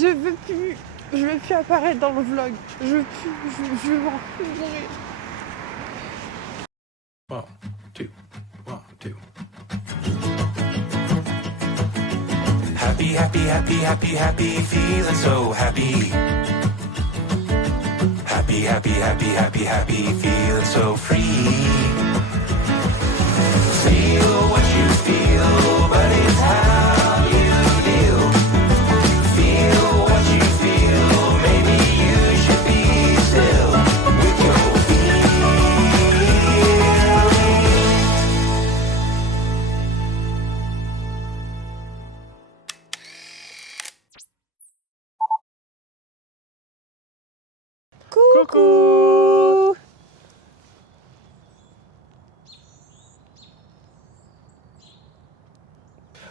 Je veux plus apparaître dans le vlog. Je veux mourir. 1, 2, 1, 2. Happy, happy, happy, happy, happy, feeling so happy. Happy, happy, happy, happy, happy, feeling so free. Feel what you feel, but it's how you deal. Feel what you feel, maybe you should be still with your feelings. Coucou.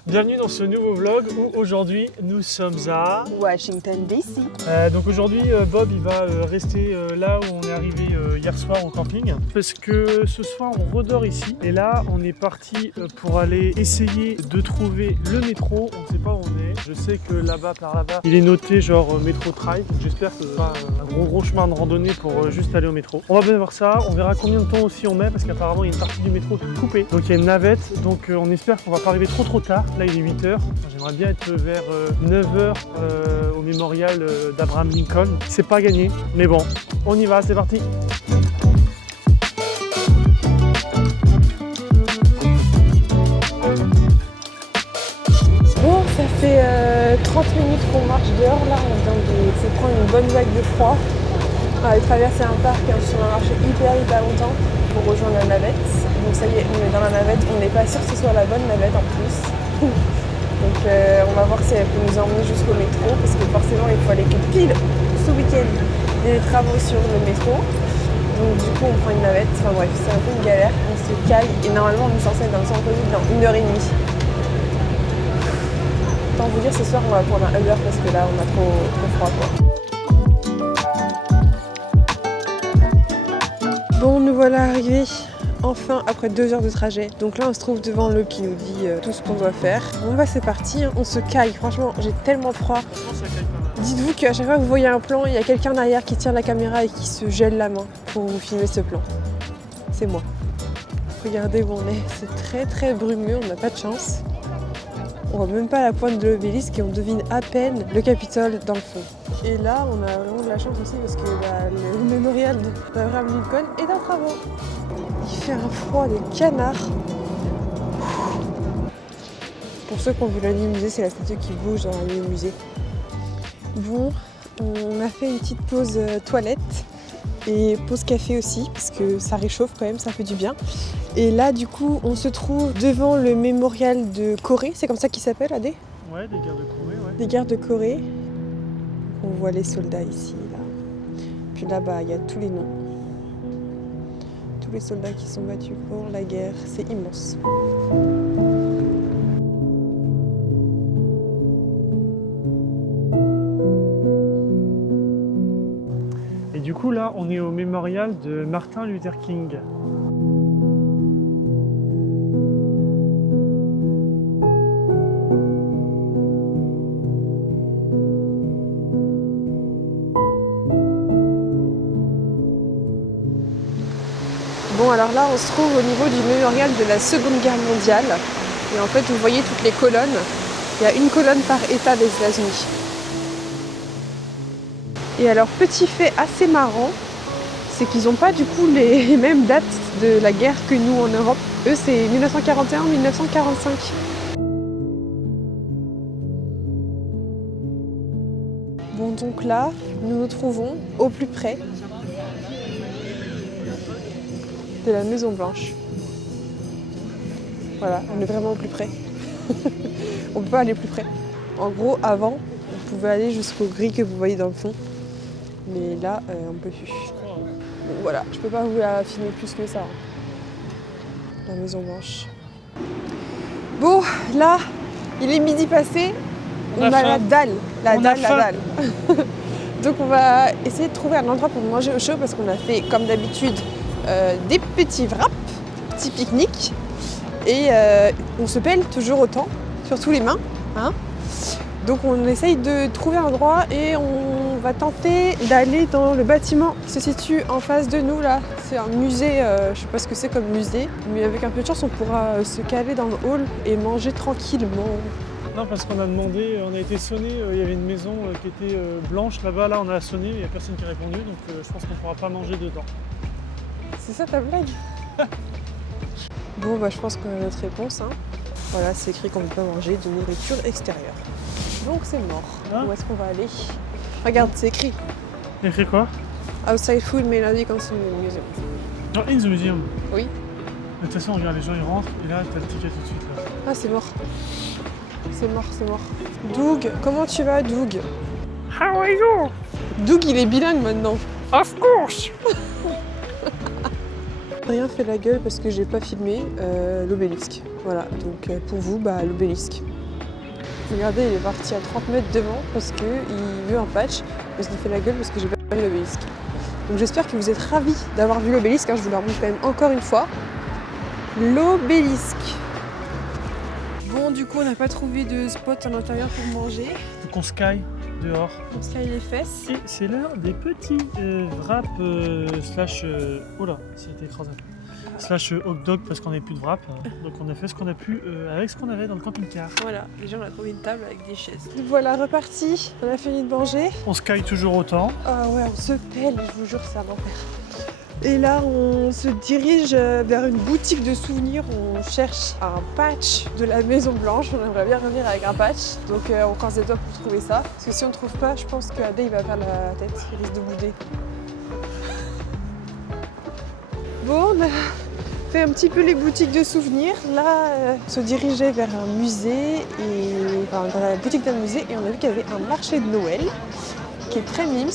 Bienvenue dans ce nouveau vlog où aujourd'hui nous sommes à... Washington DC. Donc aujourd'hui Bob il va rester là où on est arrivé hier soir au camping parce que ce soir on redort ici et là on est parti pour aller essayer de trouver le métro. On ne sait pas où on est. Je sais que là-bas par là-bas il est noté genre métro trail. J'espère que ce sera un gros chemin de randonnée pour juste aller au métro. On va bien voir ça. On verra combien de temps aussi on met parce qu'apparemment il y a une partie du métro qui est coupée. Donc il y a une navette. Donc on espère qu'on va pas arriver trop tard. Là il est 8h. J'aimerais bien être vers 9h au mémorial d'Abraham Lincoln. C'est pas gagné, mais bon, on y va, c'est parti. Bon, ça fait 30 minutes qu'on marche dehors. Là, on vient de se prendre une bonne vague de froid. On va traverser un parc et ensuite on va marcher hyper longtemps pour rejoindre la navette. Donc ça y est, on est dans la navette. On n'est pas sûr que ce soit la bonne navette en plus. Donc on va voir si elle peut nous emmener jusqu'au métro parce que forcément il faut aller que pile ce week-end. Il y a des travaux sur le métro. Donc du coup on prend une navette. Enfin bref, c'est un peu une galère. On se caille et normalement on est censé être dans le centre-ville dans 1h30. Autant vous dire ce soir on va prendre un Uber parce que là on a trop froid quoi. Bon, nous voilà arrivés enfin après 2 heures de trajet. Donc là on se trouve devant le qui nous dit tout ce qu'on doit faire. Bon bah c'est parti, on se caille. Franchement j'ai tellement froid. Dites-vous qu'à chaque fois que vous voyez un plan, il y a quelqu'un derrière qui tient la caméra et qui se gèle la main pour vous filmer ce plan. C'est moi. Regardez où on est, c'est très brumeux, on n'a pas de chance. On voit même pas la pointe de l'obélisque et on devine à peine le Capitole dans le fond. Et là, on a vraiment de la chance aussi parce que le mémorial d'Abraham Lincoln est en travaux. Il fait un froid de canard. Pour ceux qui ont vu la nuit musée, c'est la statue qui bouge dans la nuit musée. Bon, on a fait une petite pause toilette et pause café aussi parce que ça réchauffe quand même, ça fait du bien. Et là, du coup, on se trouve devant le mémorial de Corée. C'est comme ça qu'il s'appelle, Adé ? Ouais, des guerres de Corée, ouais. Des guerres de Corée. On voit les soldats ici, là. Puis là-bas, il y a tous les noms. Tous les soldats qui sont battus pour la guerre. C'est immense. Et du coup là on est au mémorial de Martin Luther King. Bon, alors là, on se trouve au niveau du mémorial de la Seconde Guerre mondiale. Et en fait, vous voyez toutes les colonnes. Il y a une colonne par État des États-Unis. Et alors, petit fait assez marrant, c'est qu'ils n'ont pas du coup les mêmes dates de la guerre que nous en Europe. Eux, c'est 1941-1945. Bon, donc là, nous nous trouvons au plus près de la Maison Blanche. Voilà, on est vraiment au plus près. On peut pas aller plus près. En gros, avant, on pouvait aller jusqu'aux grilles que vous voyez dans le fond. Mais là, on peut plus. Bon, voilà, je peux pas vous la filmer plus que ça. La Maison Blanche. Bon, là, il est midi passé. On a la dalle. La dalle. Donc on va essayer de trouver un endroit pour manger au chaud parce qu'on a fait, comme d'habitude, des petits wraps, petits pique-niques. Et on se pèle toujours autant, surtout les mains. Hein. Donc on essaye de trouver un endroit et on va tenter d'aller dans le bâtiment qui se situe en face de nous là. C'est un musée, je sais pas ce que c'est comme musée, mais avec un peu de chance on pourra se caler dans le hall et manger tranquillement. Non, parce qu'on a demandé, on a été sonné, il y avait une maison qui était blanche là-bas, là on a sonné, il n'y a personne qui a répondu, donc je pense qu'on ne pourra pas manger dedans. C'est ça ta blague? Bon bah je pense qu'on a notre réponse. Hein. Voilà, c'est écrit qu'on ne peut pas manger de nourriture extérieure. Donc c'est mort. Hein? Où est-ce qu'on va aller? Regarde, c'est écrit. Écrit quoi? Outside food may not be consumed in the museum. Non, in the museum. Oui. Mais de toute façon, regarde, les gens ils rentrent, et là t'as le ticket tout de suite là. Ah c'est mort. C'est mort, c'est mort. Doug, comment tu vas Doug? How are you? Doug il est bilingue maintenant. Of course! Rien fait la gueule parce que j'ai pas filmé l'obélisque. Voilà, donc pour vous, bah l'obélisque. Regardez, il est parti à 30 mètres devant parce qu'il veut un patch, parce qu'il fait la gueule parce que j'ai pas vu l'obélisque. Donc j'espère que vous êtes ravis d'avoir vu l'obélisque, hein, je vous le remonte quand même encore une fois. L'obélisque. Bon, du coup, on n'a pas trouvé de spot à l'intérieur pour manger. Faut qu'on sky dehors. On se caille les fesses. Et c'est l'heure des petits wraps slash... oh là, ça a été écrasé un peu. Slash hot dog parce qu'on n'a plus de wrap. Donc on a fait ce qu'on a pu avec ce qu'on avait dans le camping-car. Voilà, déjà on a trouvé une table avec des chaises. Voilà, reparti. On a fini de manger. On sky toujours autant. Ah ouais, on se pèle, je vous jure, c'est un enfer. Et là, on se dirige vers une boutique de souvenirs. On cherche un patch de la Maison Blanche. On aimerait bien revenir avec un patch. Donc on croise les doigts pour trouver ça. Parce que si on ne trouve pas, je pense qu'Adé il va perdre la tête. Il risque de bouder. Bon, on a fait un petit peu les boutiques de souvenirs. Là, on se dirigeait vers un musée, enfin dans la boutique d'un musée, et on a vu qu'il y avait un marché de Noël qui est très mimes.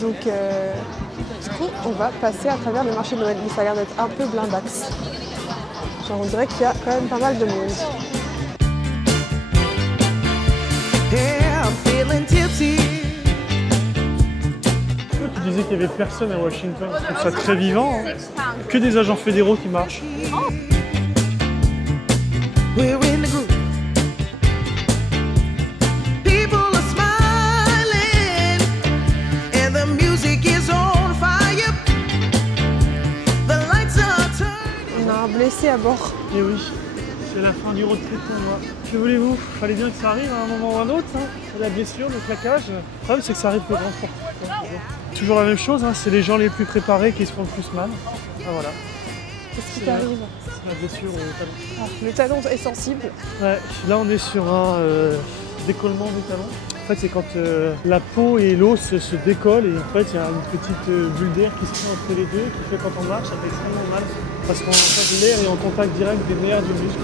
Donc, du coup, on va passer à travers le marché de Noël. Mais ça a l'air d'être un peu blindax. Genre, on dirait qu'il y a quand même pas mal de monde. Yeah, I'm feeling tipsy. Tu disais qu'il n'y avait personne à Washington. Je trouve ça très vivant. Hein. Que des agents fédéraux qui marchent. We're in the group. People are smiling, and the music is on fire. The lights are turning. On a un blessé à bord. Et oui, c'est la fin du road trip pour moi. Que voulez-vous? Fallait bien que ça arrive à un moment ou à un autre. Hein. La blessure, le claquage. Le problème, c'est que ça arrive que grand sport. Toujours la même chose, hein. C'est les gens les plus préparés qui se font le plus mal. Ah voilà. Qu'est-ce qui t'arrive? C'est la blessure au talon. Ah, le talon est sensible. Ouais, là on est sur un décollement du talon. En fait, c'est quand la peau et l'os se décollent et en fait il y a une petite bulle d'air qui se fait entre les deux qui fait quand on marche, ça fait extrêmement mal. Parce qu'en fait, l'air est en contact direct des nerfs du muscle.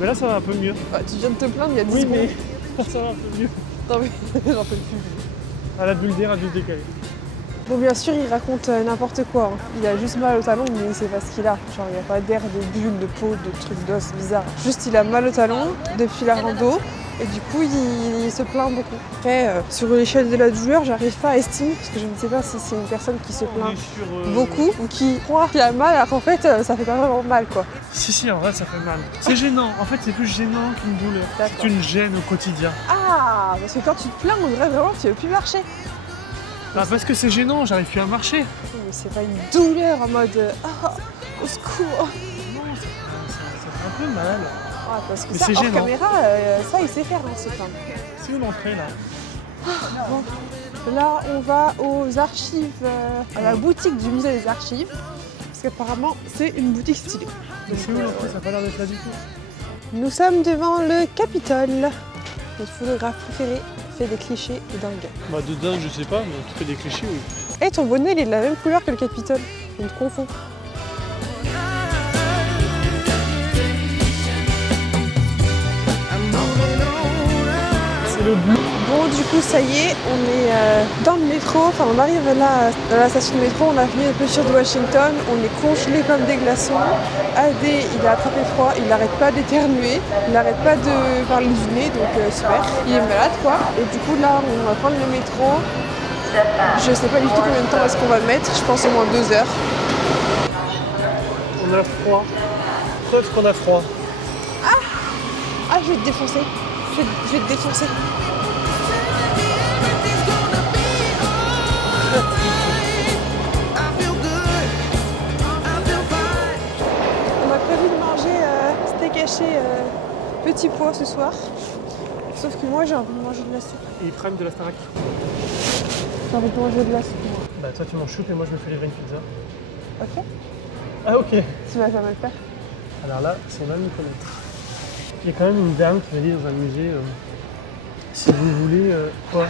Mais là ça va un peu mieux. Ah, tu viens de te plaindre il y a 10 Oui, secondes. mais ça va un peu mieux. Non mais j'en peux plus. Ah, la bulle d'air a dû se décaler. Bon, bien sûr, il raconte n'importe quoi. Hein. Il a juste mal au talon, mais c'est pas ce qu'il a. Genre, il n'y a pas d'air, de bulles, de peau, de trucs d'os bizarres. Juste, il a mal au talon depuis la rando. Et du coup, il se plaint beaucoup. Après, sur l'échelle de la douleur, j'arrive pas à estimer, parce que je ne sais pas si c'est une personne qui se On plaint est sur, beaucoup ou qui croit qu'il a mal, alors qu'en fait, ça fait pas vraiment mal, quoi. Si, en vrai ça fait mal. C'est gênant, en fait c'est plus gênant qu'une douleur. D'accord. C'est une gêne au quotidien. Ah, parce que quand tu te plains, on dirait vraiment que tu veux plus marcher. Bah, parce que c'est gênant, j'arrive plus à marcher. Mais c'est pas une douleur en mode ah, au secours. Non, ça fait un peu mal. Ah, parce que Mais ça, c'est hors gênant. caméra, ça, il sait faire, hein, ce plaindre. C'est où l'entrée là? Bon. Là, on va aux archives, à la boutique du musée des archives, parce qu'apparemment, c'est une boutique stylée. Mais c'est où l'entrée? Ça a pas l'air d'être là du tout. Nous sommes devant le Capitole. Notre photographe préféré fait des clichés de dingue. Bah de dingue je sais pas, mais en tout cas des clichés oui. Et ton bonnet, il est de la même couleur que le Capitole. On te confond. C'est le bleu. Bon, du coup, ça y est, on est dans le métro. Enfin, on arrive là, dans la station de métro. On a fini un peu sur de Washington. On est congelé comme des glaçons. Adé, il a attrapé froid. Il n'arrête pas d'éternuer. Il n'arrête pas de parler du nez. Donc, super. Il est malade, quoi. Et du coup, là, on va prendre le métro. Je sais pas du tout combien de temps est-ce qu'on va mettre. Je pense au moins 2 heures. On a froid. Sauf qu'on a froid. Ah, je vais te défoncer. Je vais te défoncer. On a prévu de manger steak haché petit pois ce soir. Sauf que moi j'ai envie de manger de la soupe. Et ils prennent de la Starac. J'ai envie de manger de la soupe moi. Bah toi tu manges soupe et moi je me fais livrer une pizza. Ok. Ah ok. Tu vas jamais le faire. Alors là, c'est mal nous connaître. Il y a quand même une dame qui m'a dit dans un musée, si vous voulez... quoi?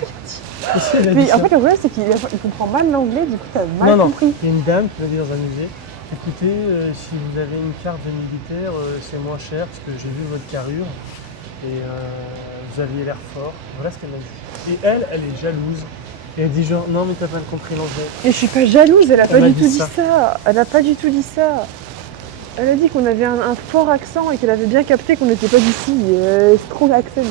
Qu'est-ce qu'elle a dit Mais ça? en fait le problème c'est qu'il comprend mal l'anglais, du coup t'as mal Non, compris. il y a une dame qui m'a dit dans un musée, écoutez, si vous avez une carte de militaire, c'est moins cher parce que j'ai vu votre carrure et vous aviez l'air fort. Voilà ce qu'elle m'a dit. Et elle est jalouse. Et elle dit genre, non mais t'as pas compris l'anglais. Et je suis pas jalouse, elle a pas m'a du tout dit dit ça. ça. Elle a pas du tout dit ça. Elle a dit qu'on avait un fort accent et qu'elle avait bien capté qu'on n'était pas d'ici. Strong accent.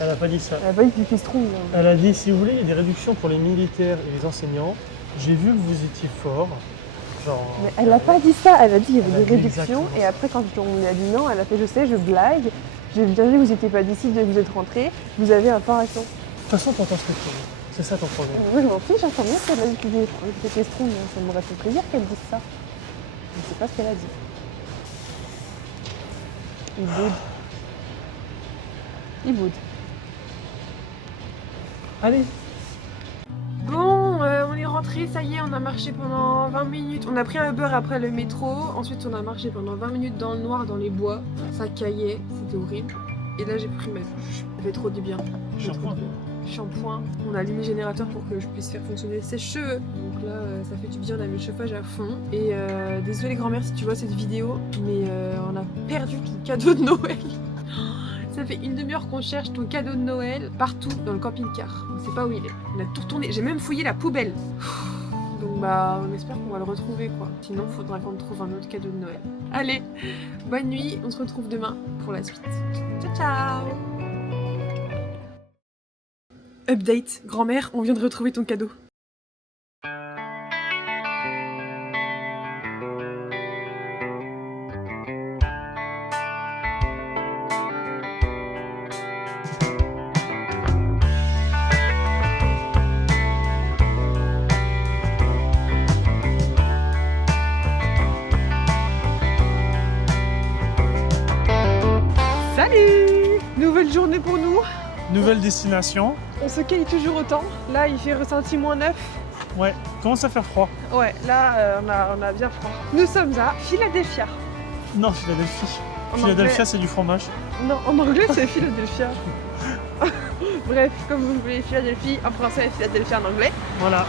Elle a pas dit ça. Elle a pas dit que tu fais strong. Hein. Elle a dit, si vous voulez, il y a des réductions pour les militaires et les enseignants. J'ai vu que vous étiez fort. Genre... Mais elle a pas dit ça. Elle a dit qu'il y Elle a avait des dit réductions. exactement Et ça. après, quand on lui a dit non, elle a fait je sais, je blague. J'ai bien vu que vous n'étiez pas d'ici, dès que vous êtes rentrés. Vous avez un fort accent. De toute façon, t'entends ce que tu veux. C'est ça ton problème. Moi, je m'en fiche, j'entends bien qu'elle a dit que c'était strong. Hein. Ça m'aurait fait plaisir qu'elle dise ça. Je sais pas ce qu'elle a dit. Il boude. Il boude. Allez. Bon, on est rentré, ça y est, on a marché pendant 20 minutes. On a pris un Uber après le métro. Ensuite, on a marché pendant 20 minutes dans le noir, dans les bois. Ça caillait, c'était horrible. Et là, j'ai pris ma douche. Ça fait trop du bien. Shampoing. Shampoing. On a allumé le générateur pour que je puisse faire fonctionner ses cheveux. Donc là, ça fait du bien, on a mis le chauffage à fond. Et désolé grand-mère si tu vois cette vidéo, mais on a perdu ton cadeau de Noël. Ça fait une demi-heure qu'on cherche ton cadeau de Noël partout dans le camping-car. On sait pas où il est. On a tout retourné. J'ai même fouillé la poubelle. Donc bah on espère qu'on va le retrouver quoi. Sinon faudra qu'on trouve un autre cadeau de Noël. Allez, bonne nuit. On se retrouve demain pour la suite. Ciao ciao. Update, grand-mère, on vient de retrouver ton cadeau. Salut! Nouvelle journée pour nous. Nouvelle destination. On se caille toujours autant. Là, il fait ressenti -9. Ouais, commence à faire froid. Ouais, là, on a bien froid. Nous sommes à Philadelphia. Non, Philadelphie. En Philadelphia, c'est du fromage. Non, en anglais, c'est Philadelphia. Bref, comme vous voulez, Philadelphie en français et Philadelphia en anglais. Voilà,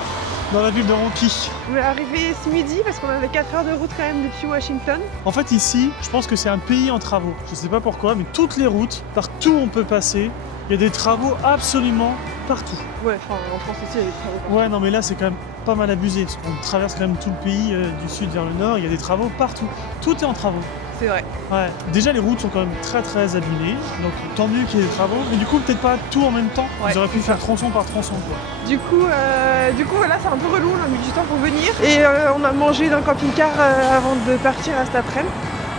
dans la ville de Rocky. On est arrivé ce midi parce qu'on avait 4 heures de route quand même depuis Washington. En fait, ici, je pense que c'est un pays en travaux. Je sais pas pourquoi, mais toutes les routes, partout où on peut passer, il y a des travaux absolument partout. Ouais, enfin, en France aussi, il y a des travaux. Ouais, non, mais là, c'est quand même pas mal abusé. Parce qu'on traverse quand même tout le pays du sud vers le nord. Il y a des travaux partout. Tout est en travaux. C'est vrai. Ouais. Déjà, les routes sont quand même très très abîmées. Donc, tant mieux qu'il y ait des travaux. Mais du coup, peut-être pas tout en même temps. Ouais, Ils auraient pu c'est faire tronçon par tronçon, quoi. Du coup, voilà, c'est un peu relou, on a mis du temps pour venir. Et on a mangé dans le camping-car avant de partir à cet après-midi.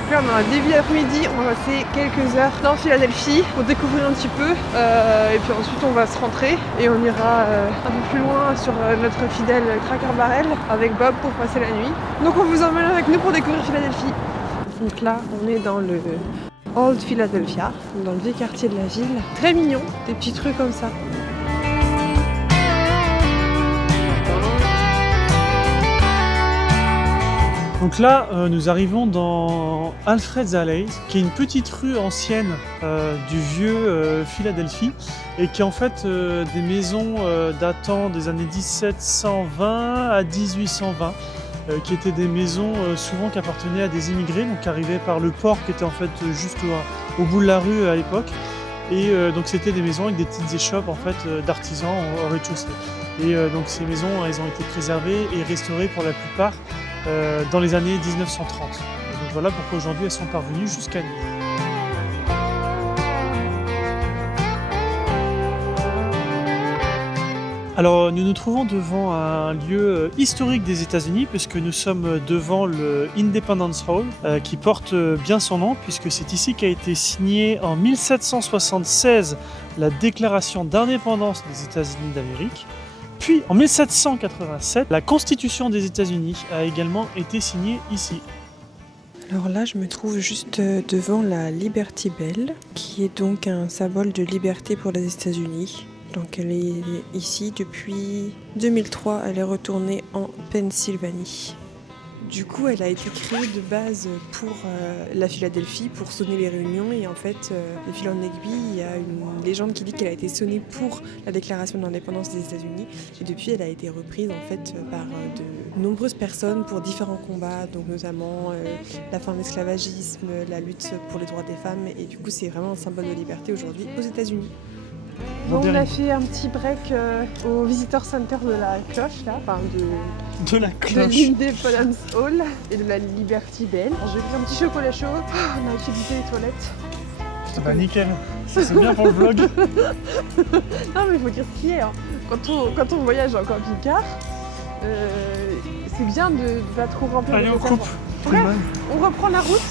Là, on a un début d'après-midi, on va passer quelques heures dans Philadelphie pour découvrir un petit peu. Et puis ensuite, on va se rentrer et on ira un peu plus loin sur notre fidèle Cracker Barrel avec Bob pour passer la nuit. Donc on vous emmène avec nous pour découvrir Philadelphie. Donc là, on est dans le Old Philadelphia, dans le vieux quartier de la ville. Très mignon, des petites rues comme ça. Donc là, nous arrivons dans Alfred's Alley, qui est une petite rue ancienne du vieux Philadelphie, et qui est en fait des maisons datant des années 1720 à 1820, qui étaient des maisons souvent qui appartenaient à des immigrés, donc qui arrivaient par le port qui était en fait juste au bout de la rue à l'époque. Et donc c'était des maisons avec des petites échoppes en fait d'artisans au rez-de-chaussée. Et donc ces maisons, elles ont été préservées et restaurées pour la plupart dans les années 1930. Et donc voilà pourquoi aujourd'hui elles sont parvenues jusqu'à nous. Alors nous nous trouvons devant un lieu historique des États-Unis puisque nous sommes devant le Independence Hall qui porte bien son nom puisque c'est ici qu'a été signée en 1776 la déclaration d'indépendance des États-Unis d'Amérique. Puis en 1787, la Constitution des États-Unis a également été signée ici. Alors là, je me trouve juste devant la Liberty Bell, qui est donc un symbole de liberté pour les États-Unis. Donc elle est ici depuis 2003, elle est retournée en Pennsylvanie. Du coup, elle a été créée de base pour la Philadelphie, pour sonner les réunions. Et en fait, de fil en aiguille, il y a une légende qui dit qu'elle a été sonnée pour la déclaration d'indépendance des États-Unis. Et depuis, elle a été reprise en fait par de nombreuses personnes pour différents combats, donc notamment la fin de l'esclavagisme, la lutte pour les droits des femmes. Et du coup, c'est vraiment un symbole de liberté aujourd'hui aux États-Unis. Bon, on a fait un petit break au Visitor Center de la cloche, là, enfin De la de cloche. l'Independence Hall et de la Liberty Bell. Alors, j'ai pris un petit chocolat chaud, on a utilisé les toilettes. Bah nickel, ça c'est bien pour le vlog. Non mais il faut dire ce qu'il y a. Quand on voyage en camping-car, c'est bien de pas trop remplir. Allez, on coupe. Ouais, on reprend la route.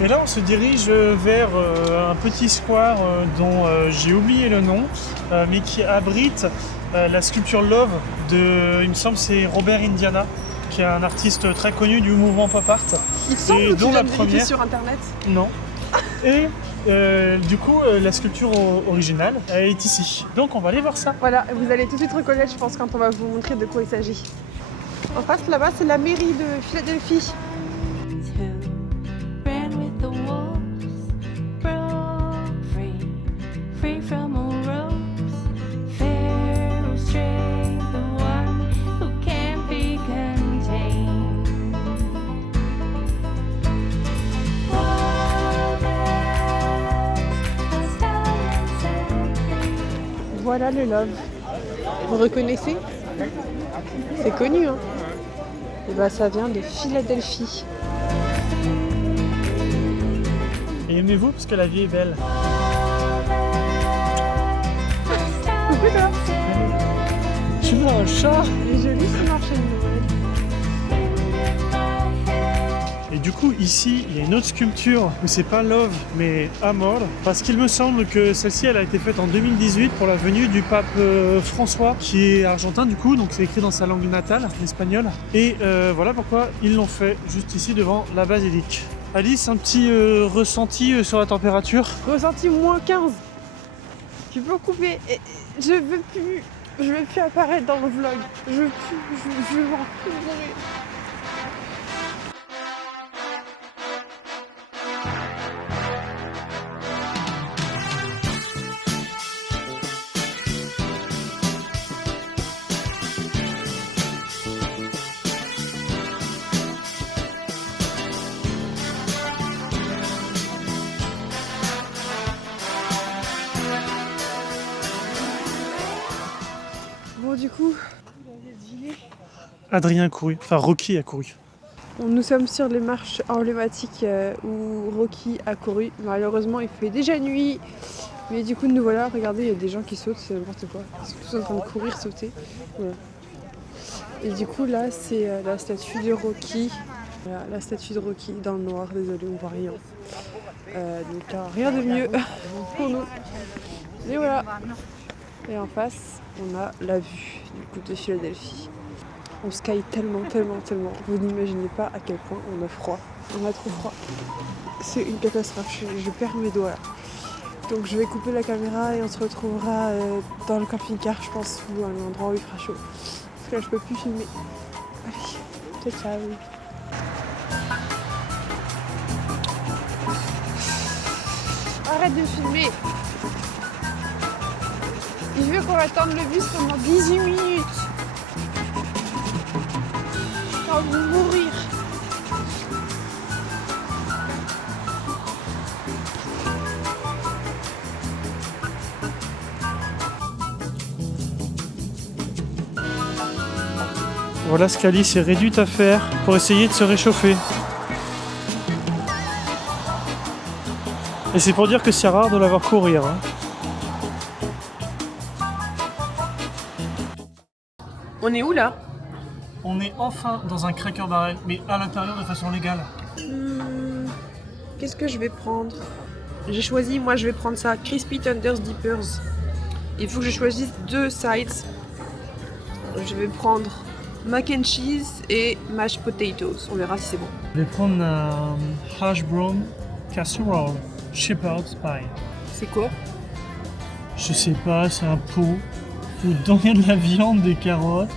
Et là, on se dirige vers un petit square dont j'ai oublié le nom, mais qui abrite la sculpture Love de, il me semble, c'est Robert Indiana, qui est un artiste très connu du mouvement pop art. Il semble que tu dont la viens de vérifier première. sur internet. Non. Et du coup, la sculpture originale elle est ici. Donc, on va aller voir ça. Voilà, vous allez tout de suite reconnaître, je pense, quand on va vous montrer de quoi il s'agit. En face, là-bas, c'est la mairie de Philadelphie. Who ran with the wolves, broke free from all ropes, fair or straight, the one who can't be contained. Waters, a stallion set free. Voilà le Love. Vous reconnaissez? C'est connu, hein? Et bah, ça vient de Philadelphie. Et aimez-vous parce que la vie est belle. Coucou toi! Tu veux un chat? Il est joli ce marché de Noël. Et du coup, ici, il y a une autre sculpture où c'est pas Love, mais Amor. Parce qu'il me semble que celle-ci, elle a été faite en 2018 pour la venue du pape François, qui est argentin du coup, donc c'est écrit dans sa langue natale, l'espagnol. Et voilà pourquoi ils l'ont fait juste ici devant la basilique. Alice, un petit ressenti sur la température? Ressenti moins 15. Tu peux couper. Je veux plus apparaître dans le vlog. Je veux voir plus mourir. Bon, du coup, Adrien a couru, enfin Rocky a couru. nous sommes sur les marches emblématiques où Rocky a couru. Malheureusement, il fait déjà nuit. Mais du coup, nous voilà. Regardez, il y a des gens qui sautent, c'est n'importe quoi. Ils sont tous en train de courir, sauter. Voilà. Et du coup, là, c'est la statue de Rocky. Voilà, la statue de Rocky dans le noir. Désolé, on voit rien. Donc là, rien de mieux pour nous. Et voilà. Et en face, on a la vue du coup de Philadelphie. On sky tellement. Vous n'imaginez pas à quel point on a froid. On a trop froid. C'est une catastrophe. Je perds mes doigts là. Donc je vais couper la caméra et on se retrouvera dans le camping-car, je pense, ou à un endroit où il fera chaud. Parce que là, je peux plus filmer. Allez, ciao. Arrête de filmer. Il veut qu'on attende le bus pendant 18 minutes. J'ai envie de mourir. Voilà ce qu'Alice est réduite à faire pour essayer de se réchauffer. Et c'est pour dire que c'est rare de la voir courir. Hein. On est où là? On est enfin dans un Cracker Barrel, mais à l'intérieur de façon légale. Qu'est-ce que je vais prendre? J'ai choisi, moi je vais prendre ça, Crispy Tenders Dippers. Il faut que je choisisse 2 sides. Je vais prendre mac and cheese et mashed potatoes. On verra si c'est bon. Je vais prendre un hash brown casserole shepherd's pie. C'est quoi? Je sais pas, c'est un pot où dedans il y a de la viande, des carottes,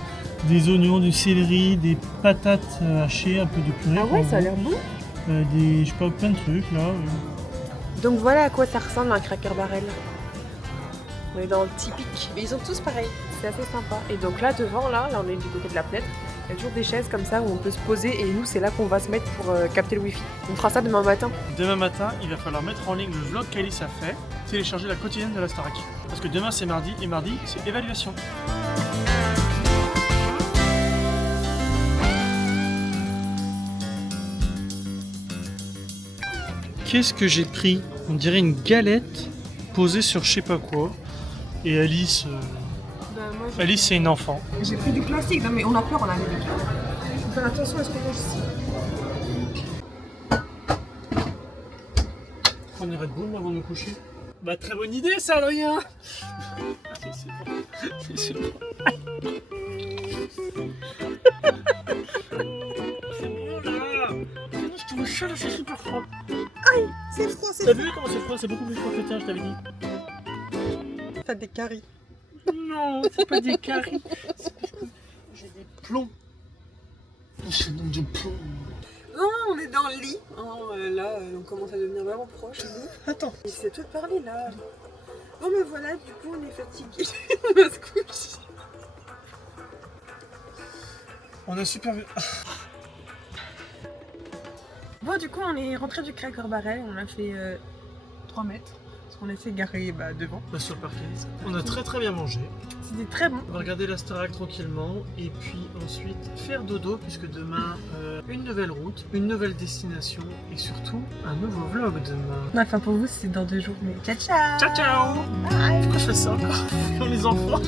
des oignons, du céleri, des patates hachées, un peu de purée. Ah ouais, pour ça a vous. l'air bon. Je sais pas, plein de trucs là. Donc voilà à quoi ça ressemble un Cracker Barrel. On est dans le typique. Mais ils sont tous pareils, c'est assez sympa. Et donc là devant, là on est du côté de la fenêtre. Il y a toujours des chaises comme ça où on peut se poser et nous c'est là qu'on va se mettre pour capter le wifi. On fera ça demain matin. Demain matin, il va falloir mettre en ligne le vlog qu'Alice a fait, télécharger la quotidienne de la Starac. Parce que demain c'est mardi et mardi c'est évaluation. Qu'est-ce que j'ai pris? On dirait une galette posée sur je sais pas quoi. Et Alice, Alice c'est une enfant. J'ai pris du classique, non mais on a peur en Amérique. Faut faire attention à ce qu'on mange ici. Prendre une Red Bull avant de me coucher. Bah très bonne idée ça Adrien. C'est bon. C'est bon là. Je te vois chaud là, c'est super froid. C'est froid, c'est T'as vu comment c'est froid? C'est beaucoup plus froid que le tien, je t'avais dit. T'as des caries. Non, c'est pas des caries. J'ai des plombs. J'ai donc du plomb. Non, on est dans le lit. Là, on commence à devenir vraiment proche. Attends. Il s'est tout parler là. Bon, mais voilà, du coup, on est fatigué. On va se coucher. On a super vu. Bon, du coup, on est rentré du Cracker Barrel. On a fait 3 mètres. Parce qu'on a fait garer devant. Bah, sur le parking. On a très bien mangé. C'était très bon. On va regarder la Starac tranquillement et puis ensuite faire dodo puisque demain une nouvelle route, une nouvelle destination et surtout un nouveau vlog demain. Enfin, pour vous, c'est dans 2 jours. Mais ciao, ciao. Ciao ciao. Pourquoi je fais ça encore comme les enfants?